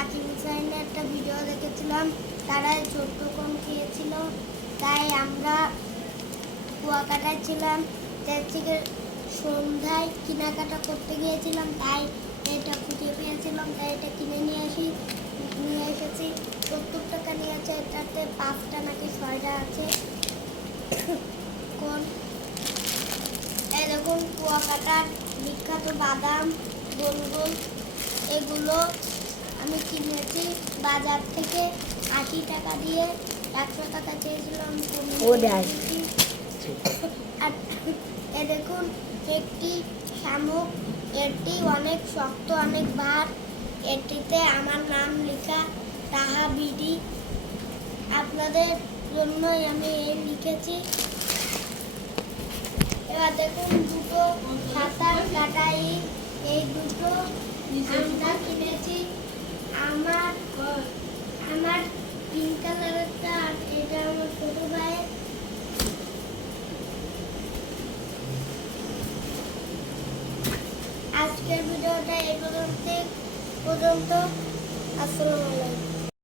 রাকিব হুসাইনের একটা ভিডিও দেখেছিলাম, তারা ছোট্ট কোন খেয়েছিল, তাই আমরা কুয়াকাটায় ছিলাম। থেকে সন্ধ্যায় কেনাকাটা করতে গিয়েছিলাম, তাই এটা খুঁজে পেয়েছিলাম, তাই এটা কিনে নিয়ে এসেছি। 70 টাকা নিয়েছে, এটাতে 5টা নাকি 6টা আছে কোন। এই দেখুন কুয়াকাটার বিখ্যাত বাদাম গোল গোল, এগুলো আমি কিনেছি বাজার থেকে 80 টাকা দিয়ে। 100 টাকা চেয়েছিলাম। আর এ দেখুন একটি শামুক, এটি অনেক শক্ত, অনেক ভার। এটিতে আমার নাম লেখা তাহা বিডি। আপনাদের জন্যই আমি লিখেছি। এবার দেখুন দুটো সাঁতার কাটাই, এই দুটো আমরা কিনেছি। আমার পিঙ্ক কালারেরটা, আর এটা আমার ছোট ভাইয়ের। আজকের ভিডিওটা এই পর্যন্ত। আসসালামু আলাইকুম।